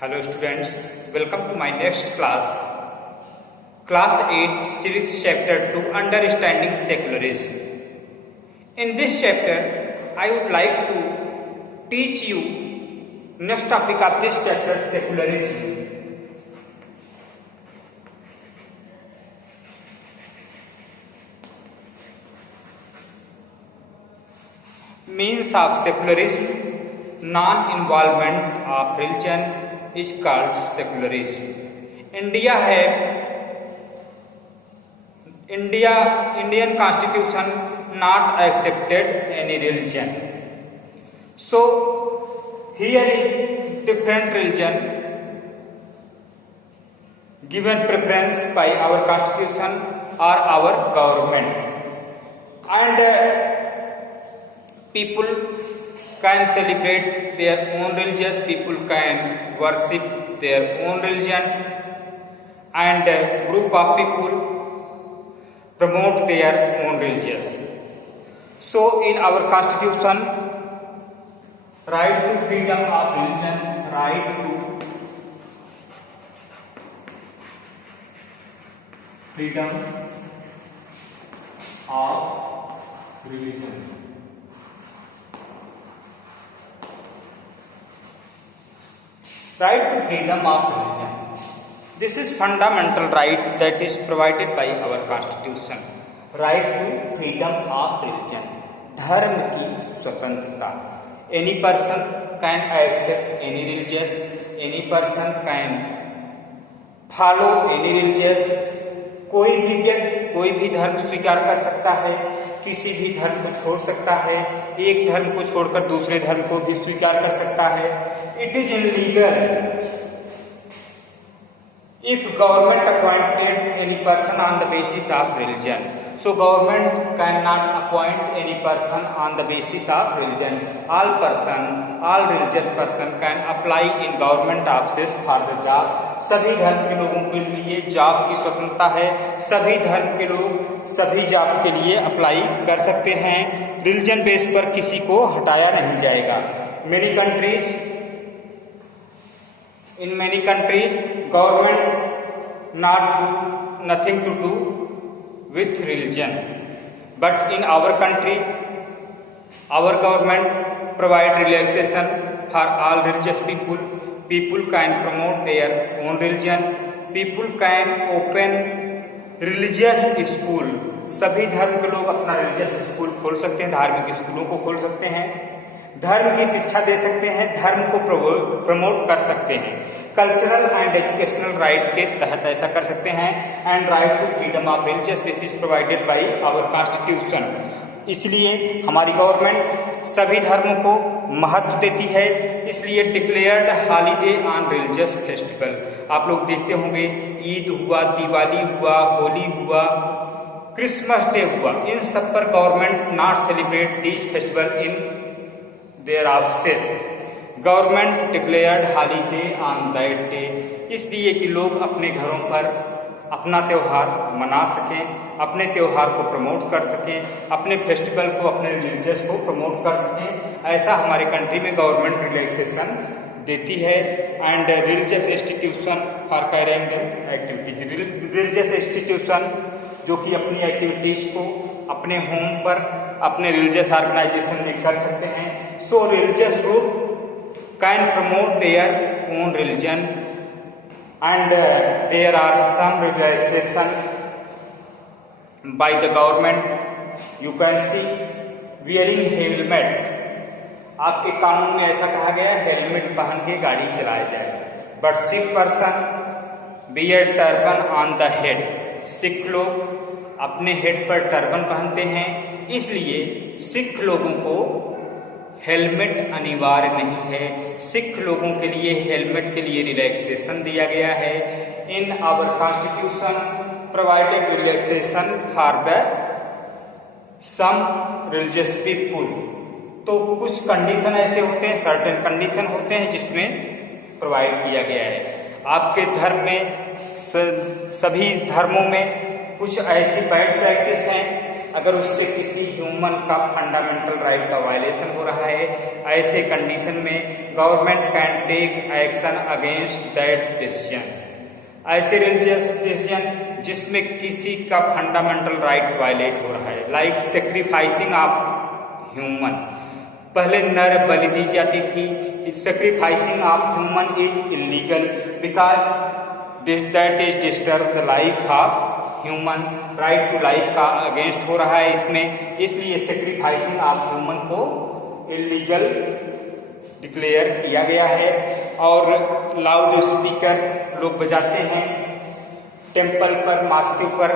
Hello students, welcome to my next class. Class 8 Civics Chapter 2 Understanding Secularism. In this chapter, I would like to teach you next topic of this chapter, secularism. Means of secularism, non-involvement of religion is called secularism. Indian Constitution not accepted any religion. So here is different religion given preference by our Constitution or our government, and people can celebrate their own religious, people can worship their own religion, and a group of people promote their own religious. So in our Constitution, right to freedom of religion, right to freedom of religion. Right to freedom of religion. This is fundamental right that is provided by our Constitution. Right to freedom of religion. धर्म की स्वतंत्रता. Any person can accept any religious. Any person can follow any religious. कोई भी व्यक्ति कोई भी धर्म स्वीकार कर सकता है, किसी भी धर्म को छोड़ सकता है, एक धर्म को छोड़कर दूसरे धर्म को भी स्वीकार कर सकता है. It is illegal if government appointed any person on the basis of religion. So government cannot appoint any person on the basis of religion. All religious person can apply in government offices for the job. सभी धर्म के लोगों के लिए job की स्वतंत्रता है. सभी धर्म के लोग सभी जॉब के लिए अप्लाई कर सकते हैं. रिलीजन बेस पर किसी को हटाया नहीं जाएगा. In many countries, government not do nothing to do with religion, but in our country, our government provide relaxation for all religious people. People can promote their own religion. People can open religious school. सभी धर्म के लोग अपना religious school खोल सकते हैं, धार्मिक स्कूलों को खोल सकते हैं, धर्म की शिक्षा दे सकते हैं, धर्म को प्रमोट कर सकते हैं. कल्चरल एंड एजुकेशनल राइट के तहत ऐसा कर सकते हैं. And right to freedom of religious, this is provided by our constitution. इसलिए हमारी गवर्नमेंट सभी धर्मों को महत्व देती है. इसलिए declared holiday on religious festival. आप लोग देखते होंगे, ईद हुआ, दिवाली हुआ, होली हुआ, क्रिसमस डे हुआ, इन सब पर government not celebrate this festival in their offices. Government declared holiday on that day, इसलिए कि लोग अपने घरों पर अपना त्यौहार मना सकें, अपने त्यौहार को प्रमोट कर सकें, अपने फेस्टिवल को, अपने रिलीजियस को प्रमोट कर सकें. ऐसा हमारे कंट्री में गवर्नमेंट रिलैक्सेशन देती है. And religious institution for carrying them activities. Religious institution जो कि अपनी एक्टिविटीज को अपने होम पर अपने रिलीजियस ऑर्गेनाइजेशन में कर सकते हैं. So religious group can promote their own religion and there are some relaxation by the government. You can see wearing helmet. आपके कानून में ऐसा कहा गया है, हेलमेट पहन के गाड़ी चलाया जाए. But Sikh person bear turban on the head. Sikh लोग अपने हेड पर टर्बन पहनते हैं, इसलिए सिख लोगों को हेलमेट अनिवार्य नहीं है. सिख लोगों के लिए हेलमेट के लिए रिलैक्सेशन दिया गया है. In our constitution provided relaxation for the some religious people. तो कुछ कंडीशन ऐसे होते हैं, सर्टेन कंडीशन होते हैं जिसमें प्रोवाइड किया गया है. आपके धर्म में, सभी धर्मों में कुछ ऐसी बैड प्रैक्टिस हैं अगर उससे किसी ह्यूमन का फंडामेंटल राइट का वायलेशन हो रहा है, ऐसे कंडीशन में government can take action against that decision. ऐसे रिलीजियस डिसीजन जिसमें किसी का फंडामेंटल राइट वायलेट हो रहा है, लाइक सेक्रीफाइसिंग ऑफ ह्यूमन। पहले नर बलि दी जाती थी, sacrificing of human is illegal because that is disturb the life of human, right to life का अगेंस्ट हो रहा है इसमें, इसलिए सेक्रीफाइसिंग ऑफ ह्यूमन को इलीगल डिक्लेयर किया गया है। और लाउड स्पीकर लोग बजाते हैं टेम्पल पर, मॉस्क पर,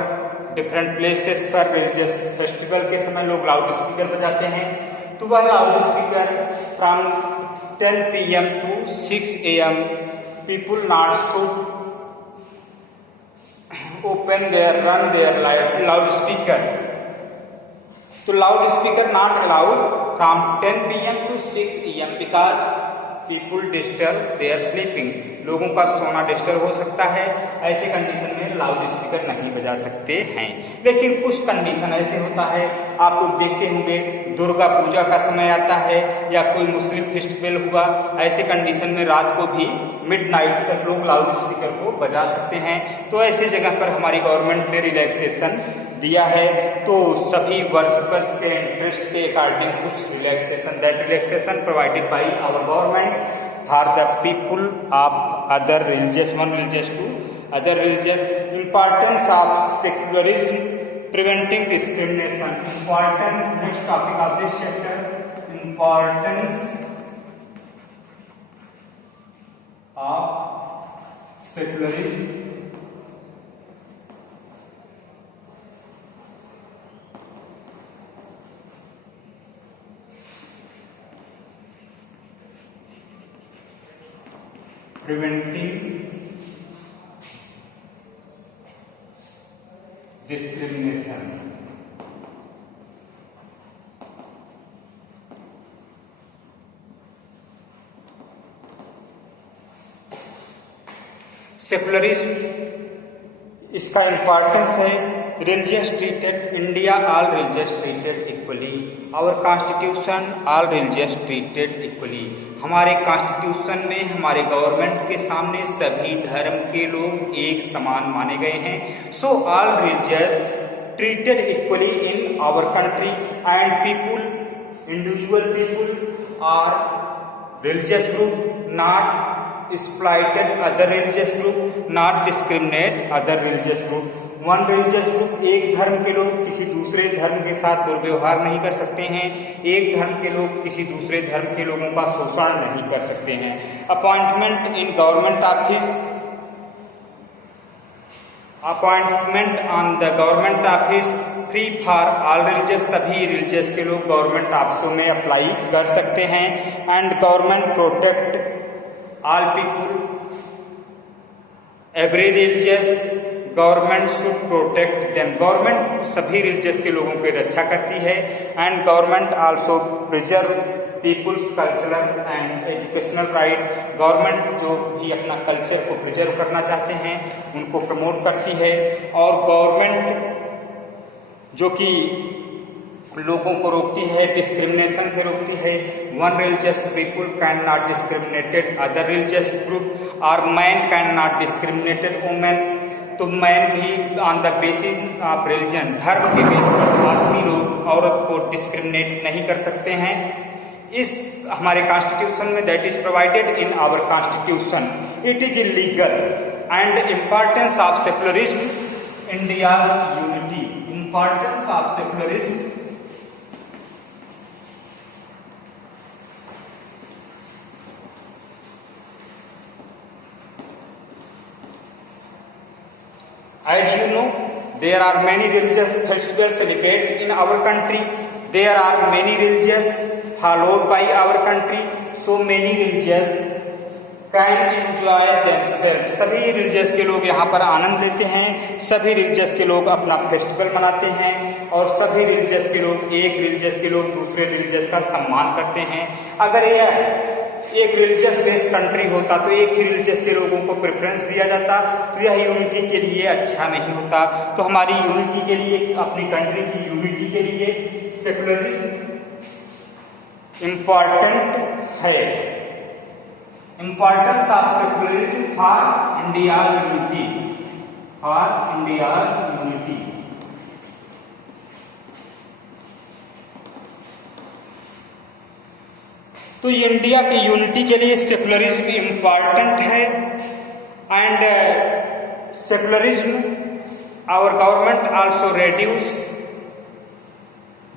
डिफरेंट प्लेसेस पर, रिलीजियस फेस्टिवल के समय लोग लाउड स्पीकर बजाते हैं। तो वह loud speaker from 10 PM to 6 AM people not should open their run their loudspeaker. So loudspeaker not allowed from 10 PM to 6 AM because people disturb their sleeping. लोगों का सोना डिस्टर्ब हो सकता है, ऐसे कंडीशन में लाउड स्पीकर नहीं बजा सकते हैं। लेकिन कुछ कंडीशन ऐसे होता है, आप लोग देखते होंगे दुर्गा पूजा का समय आता है या कोई मुस्लिम फेस्टिवल हुआ, ऐसे कंडीशन में रात को भी मिडनाइट तक लोग लाउड स्पीकर को बजा सकते हैं। तो ऐसे जगह पर हमारी गवर्नमेंट ने रिलैक्सेशन दिया है, तो सभी वर्शिपर्स के इंटरेस्ट के अकॉर्डिंग कुछ relaxation, that relaxation provided by our government for the people of other religious, one religious to other religious. Importance of secularism, preventing discrimination. Importance, next topic of this chapter, importance of secularism. Preventing discrimination. Secularism, इसका importance है। Religious treated India, all religious treated equally. Our constitution, all religious treated equally. हमारे constitution में हमारे government के सामने सभी धर्म के लोग एक समान माने गए हैं। So all religious treated equally in our country and people, individual people are religious group not exploited other religious group, not discriminate other religious group. One religious group, एक धर्म के लोग किसी दूसरे धर्म के साथ दुर्व्यवहार नहीं कर सकते हैं, एक धर्म के लोग किसी दूसरे धर्म के लोगों का शोषण नहीं कर सकते हैं। Appointment in government office, appointment on the government office free for all religious, सभी रिलीजियस के लोग गवर्नमेंट ऑफिसों में अप्लाई कर सकते हैं। And government protect all people, every religious government should protect them, government सभी रिलीजियस के लोगों की रक्षा करती है। And government also preserve people's cultural and educational right, government जो भी अपना कल्चर को प्रिजर्व करना चाहते हैं उनको प्रमोट करती है। और गवर्नमेंट जो कि लोगों को रोकती है, डिस्क्रिमिनेशन से रोकती है। One religious people can not discriminated other religious group, और man can not discriminated women, तो मैन भी on the basis of religion, धर्म के बेस पर आदमी लोग औरत को डिस्क्रिमिनेट नहीं कर सकते हैं। इस हमारे कॉन्स्टिट्यूशन में that is provided in our constitution, it is illegal. And importance of secularism, India's unity, importance of secularism, as you know, there are many religious festivals celebrated in our country. There are many religious followed by our country. So many religious can enjoy themselves. सभी religious के लोग यहाँ पर आनंद लेते हैं, सभी religious के लोग अपना फेस्टिवल मनाते हैं, और सभी religious के लोग, एक religious के लोग दूसरे religious का सम्मान करते हैं। अगर यह एक रिलीजियस बेस्ड कंट्री होता तो एक ही रिलीजियस के लोगों को प्रेफरेंस दिया जाता, तो यह यूनिटी के लिए अच्छा नहीं होता। तो हमारी यूनिटी के लिए, अपनी कंट्री की यूनिटी के लिए सेकुलरिज्म इम्पॉर्टेंट है। Importance of secularism for India's unity, for India's unity. तो इंडिया की यूनिटी के लिए सेकुलरिज्म इम्पॉर्टेंट है। And secularism, our government also reduce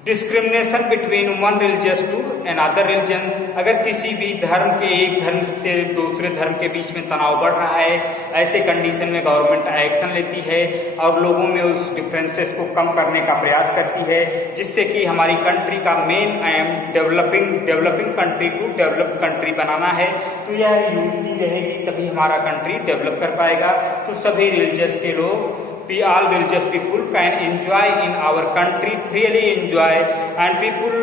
discrimination between one religious to another religion. अगर किसी भी धर्म के, एक धर्म से दूसरे धर्म के बीच में तनाव बढ़ रहा है, ऐसे कंडीशन में गवर्नमेंट एक्शन लेती है और लोगों में उस डिफरेंसेस को कम करने का प्रयास करती है, जिससे कि हमारी कंट्री का main aim developing country to develop country बनाना है। तो यह यूनिटी रहेगी तभी हमारा कंट्री डेवलप कर पाएगा। तो सभी रिलीजियस के लोग, all religious people can enjoy in our country, freely enjoy, and people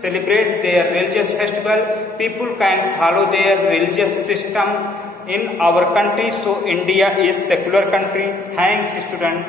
celebrate their religious festival. People can follow their religious system in our country. So India is secular country. Thanks student.